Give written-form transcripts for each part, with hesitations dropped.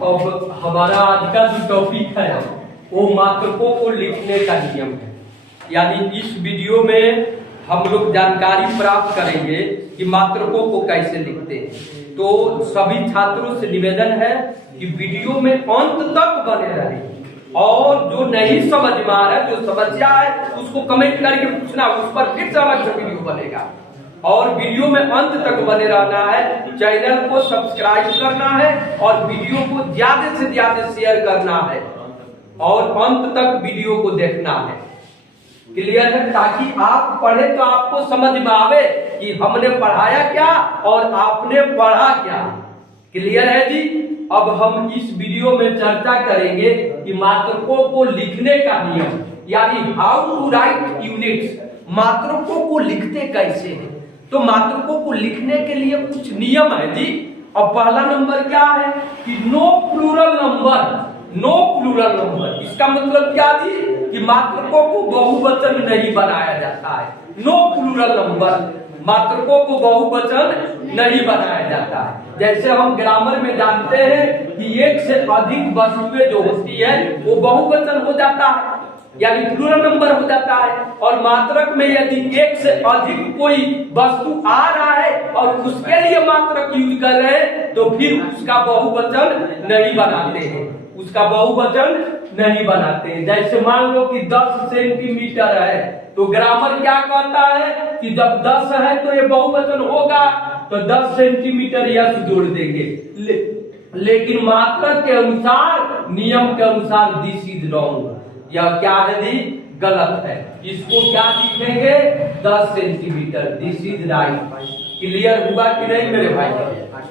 अब हमारा आज का जो टॉपिक है वो मात्रकों को लिखने का नियम है। यानी इस वीडियो में हम लोग जानकारी प्राप्त करेंगे कि मात्रकों को कैसे लिखते हैं। तो सभी छात्रों से निवेदन है कि वीडियो में अंत तक बने रहें और जो नहीं समझ में आ रहा है, जो समस्या है, उसको कमेंट करके पूछना, उस पर फिर से अलग से वीडियो बनेगा। और वीडियो में अंत तक बने रहना है, चैनल को सब्सक्राइब करना है और वीडियो को ज्यादा से ज्यादा शेयर करना है और अंत तक वीडियो को देखना है। क्लियर है? ताकि आप पढ़े तो आपको समझ में आवे कि हमने पढ़ाया क्या और आपने पढ़ा क्या। क्लियर है जी? अब हम इस वीडियो में चर्चा करेंगे कि मात्रकों को लिखने का नियम, यानी हाउ टू राइट यूनिट्स। मात्रकों को लिखते कैसे हैं? तो मात्रकों को लिखने के लिए कुछ नियम है जी। अब पहला नंबर क्या है कि no plural number. No plural number इसका मतलब क्या जी कि मात्रकों को बहुवचन नहीं बनाया जाता है। नो प्लूरल नंबर, मात्रकों को बहुवचन नहीं बनाया जाता है। जैसे हम ग्रामर में जानते हैं कि एक से अधिक वस्तुएं जो होती है वो बहुवचन हो जाता है, यानी प्लूरल नंबर हो जाता है। और मात्रक में यदि एक से अधिक कोई वस्तु आ रहा है और उसके लिए मात्रक यूज कर रहे हैं तो फिर उसका बहुवचन नहीं बनाते हैं, उसका बहुवचन नहीं बनाते हैं। जैसे मान लो कि 10 सेंटीमीटर है तो ग्रामर क्या कहता है कि जब 10 है तो ये बहुवचन होगा तो 10 सेंटीमीटर यस जोड़ देंगे। लेकिन मात्रक के अनुसार, नियम के अनुसार दिस इज रॉन्ग, यह क्या है जी? गलत है। इसको क्या लिखेंगे? 10 centimetre, this is right. Clear हुआ कि नहीं मेरे भाई?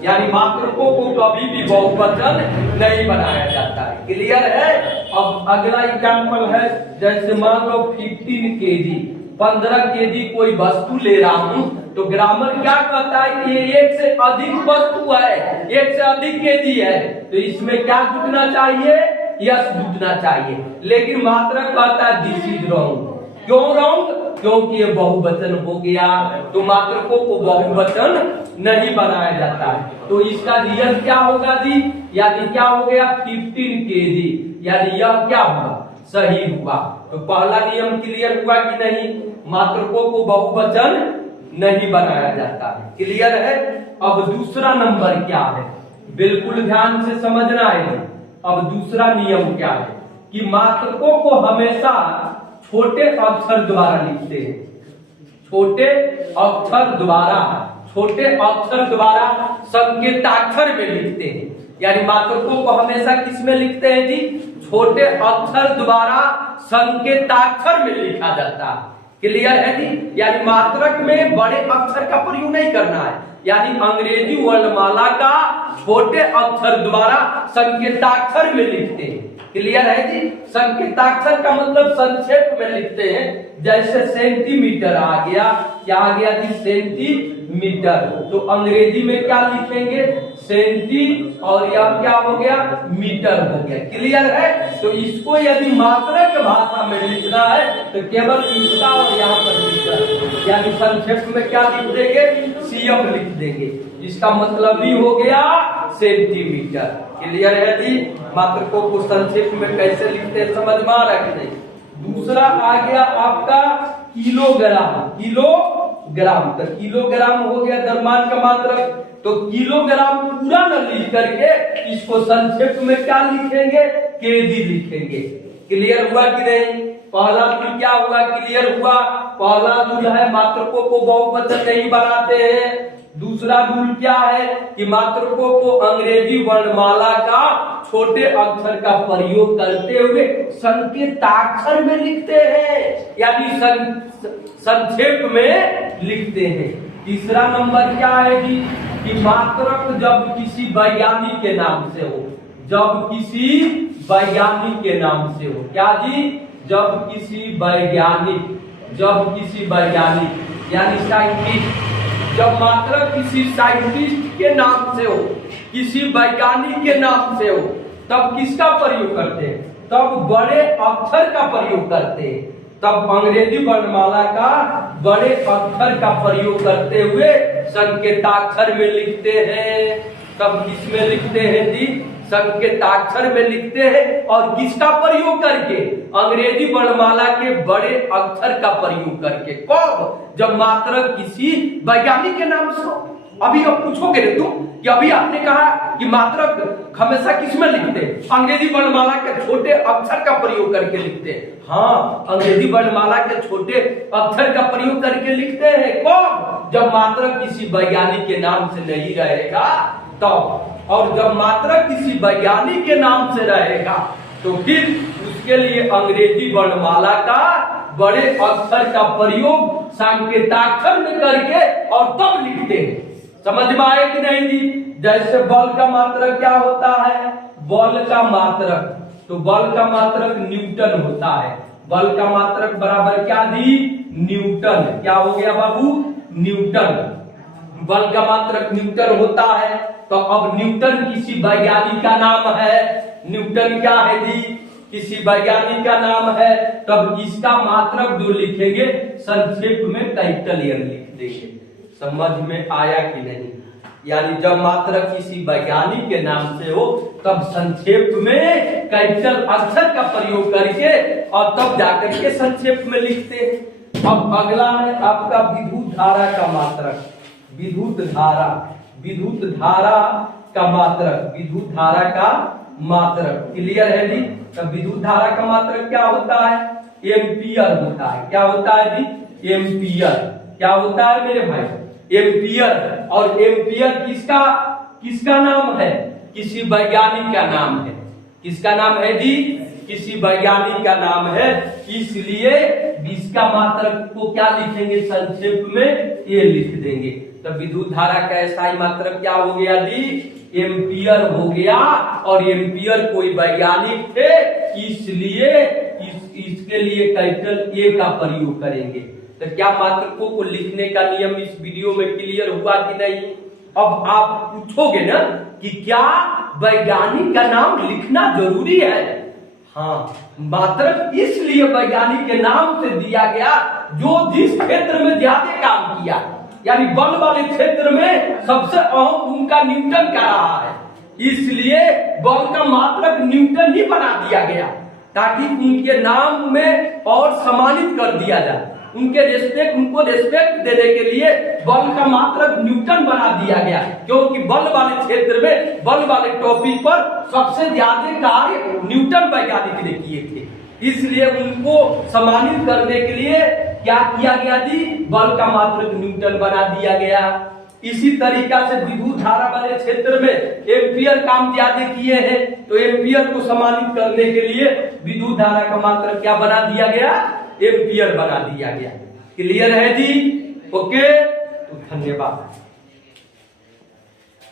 यानी मात्रकों को कभी भी बहुवचन नहीं बनाया जाता है। क्लियर है? अब अगला एग्जाम्पल है, जैसे मान लो 15 केजी, 15 केजी कोई वस्तु ले रहा हूं तो ग्रामर क्या कहता है कि ये एक से अधिक वस्तु है, एक से अधिक केजी है, तो इसमें क्या जुटना चाहिए? यस जुटना चाहिए। लेकिन मात्रक कहता है दिस इज रॉन्ग। क्यों रॉन्ग? क्योंकि ये बहुवचन हो गया, तो मात्रकों को बहुवचन नहीं बनाया जाता है। तो इसका रियल क्या होगा जी? यानी क्या हो गया? 15 केजी, यानी यह क्या हुआ? सही हुआ। तो पहला नियम क्लियर हुआ कि नहीं? मात्रकों को बहुवचन नहीं बनाया जाता है। क्लियर है? अब दूसरा नंबर क्या है? बिल्कुल ध्यान से समझना है। अब दूसरा नियम क्या है कि मात्रकों को हमेशा छोटे अक्षर द्वारा लिखते हैं। छोटे अक्षर द्वारा, छोटे अक्षर द्वारा संकेताक्षर में लिखते हैं। यानी मात्रकों को हमेशा किस में लिखते हैं जी? छोटे अक्षर द्वारा संकेताक्षर में लिखा जाता है। क्लियर है जी? यानी मात्रक में बड़े अक्षर का प्रयोग नहीं करना है, यानी अंग्रेजी वर्णमाला का छोटे अक्षर द्वारा संकेताक्षर में लिखते हैं। क्लियर है जी? संकेताक्षर का मतलब संक्षेप में लिखते हैं। जैसे सेंटीमीटर आ गया, क्या आ गया जी? सेंटीमीटर। तो अंग्रेजी में क्या लिखेंगे? सेंटी, और यह क्या हो गया? मीटर हो गया। क्लियर है? तो इसको यदि मात्रक भाषा में लिखना है तो केवल इसका और यहाँ पर मीटर, यानी संक्षेप में क्या लिख देंगे? सीएम लिख देंगे। इसका मतलब भी हो गया सेंटीमीटर। क्लियर है जी? मात्रकों को संक्षेप में कैसे लिखते हैं समझ में आ रहा है कि नहीं? दूसरा आ गया आपका किलोग्राम। किलोग्राम, तो किलोग्राम हो गया द्रव्यमान का मात्रक। तो किलोग्राम पूरा न लिख करके इसको संक्षेप में क्या लिखेंगे? केजी लिखेंगे। क्लियर हुआ कि नहीं? पहला रूल क्या हुआ? क्लियर हुआ? पहला रूल है मात्रकों को बहुवचन नहीं बनाते हैं। दूसरा रूल क्या है कि मात्रकों को अंग्रेजी वर्णमाला का छोटे अक्षर का प्रयोग करते हुए संकेताक्षर में लिखते हैं, यानी संक्षेप में लिखते हैं। तीसरा नंबर क्या है जी कि मात्रक जब किसी वैज्ञानिक के नाम से हो, जब किसी वैज्ञानिक के नाम से हो, क्या जी? जब किसी वैज्ञानिक यानी साइंटिस्ट, जब मात्रक किसी साइंटिस्ट के नाम से हो, किसी वैज्ञानिक के नाम से हो, तब किसका प्रयोग करते हैं? तब बड़े अक्षर का प्रयोग करते हैं। तब अंग्रेजी वर्णमाला का बड़े अक्षर का प्रयोग करते हुए संकेताक्षर में लिखते हैं। तब किसमें लिखते हैं जी? संकेताक्षर में लिखते हैं और किसका प्रयोग करके? अंग्रेजी वर्णमाला के बड़े अक्षर का प्रयोग करके। कब? जब मात्रक किसी वैज्ञानिक के नाम से हो। अभी अब पूछोगे ना तुम कि अभी आपने कहा कि मात्रक हमेशा किसमें लिखते हैं? अंग्रेजी वर्णमाला के छोटे अक्षर का प्रयोग करके लिखते हैं। हाँ, अंग्रेजी वर्णमाला के छोटे अक्षर का प्रयोग करके लिखते हैं। कब? जब मात्रक किसी वैज्ञानिक के नाम से नहीं रहेगा तब। और जब मात्रक किसी वैज्ञानिक के नाम से रहेगा तो फिर उसके लिए अंग्रेजी वर्णमाला का बड़े अक्षर का प्रयोग संकेताक्षर में करके और तब लिखते हैं। समझ में आए कि नहीं जी? जैसे बल का मात्रक क्या होता है? बल का मात्रक, तो बल का मात्रक न्यूटन होता है। बल का मात्रक बराबर क्या दी? न्यूटन। क्या हो गया बाबू? न्यूटन। बल का मात्रक न्यूटन होता है। तो अब न्यूटन किसी वैज्ञानिक का नाम है। न्यूटन क्या है जी? किसी वैज्ञानिक का नाम है। तब इसका मात्रक जो लिखेंगे संक्षेप में कैपिटल एन लिख देंगे। समझ में आया कि नहीं? यानी जब मात्रक किसी वैज्ञानिक के नाम से हो तब संक्षेप में कैपिटल अक्षर का प्रयोग करके और तब जाकर के संक्षेप में लिखते हैं। अब अगला है आपका विद्युत धारा का मात्रक। विद्युत धारा, विद्युत धारा का मात्रक, विद्युत धारा का मात्रक क्लियर है जी? तब विद्युत धारा का मात्रक क्या होता है? एम्पियर होता है। क्या होता है जी? एम्पियर। क्या होता है मेरे भाई? एम्पियर। और एम्पियर किसका नाम है? किसी वैज्ञानिक का नाम है। किसका नाम है जी? किसी वैज्ञानिक का नाम है। इसलिए इसका मात्रक को क्या लिखेंगे? संक्षेप में ये लिख देंगे। तो विद्युत धारा का SI मात्रक क्या हो गया जी? एम्पियर हो गया। और एम्पियर कोई वैज्ञानिक थे इसलिए इसके लिए कैपिटल ए का प्रयोग करेंगे। तो क्या मात्रकों को लिखने का नियम इस वीडियो में क्लियर हुआ कि नहीं? अब आप पूछोगे ना कि क्या वैज्ञानिक का नाम लिखना जरूरी है? हाँ, मात्रक इसलिए वैज्ञानिक के नाम से दिया गया जो जिस क्षेत्र में ज्यादा काम किया, यानी बल वाले क्षेत्र में सबसे अहम भूमिका न्यूटन का रहा है। इसलिए बल का मात्रक न्यूटन ही बना दिया गया ताकि उनके नाम में और सम्मानित कर दिया जाए। उनको रेस्पेक्ट देने के लिए बल का मात्रक न्यूटन बना दिया गया, क्योंकि बल वाले क्षेत्र में, बल वाले टॉपिक पर सबसे ज्यादा कार्य न्यूटन वैज्ञानिक ने किए थे। इसलिए उनको सम्मानित करने के लिए क्या किया गया जी? बल का मात्रक न्यूटन बना दिया गया। इसी तरीका से विद्युत धारा वाले क्षेत्र में एम्पियर काम ज्यादा किए हैं, तो एम्पियर को सम्मानित करने के लिए विद्युत धारा का मात्रक क्या बना दिया गया? एम्पियर बना दिया गया। क्लियर है जी? ओके, तो धन्यवाद।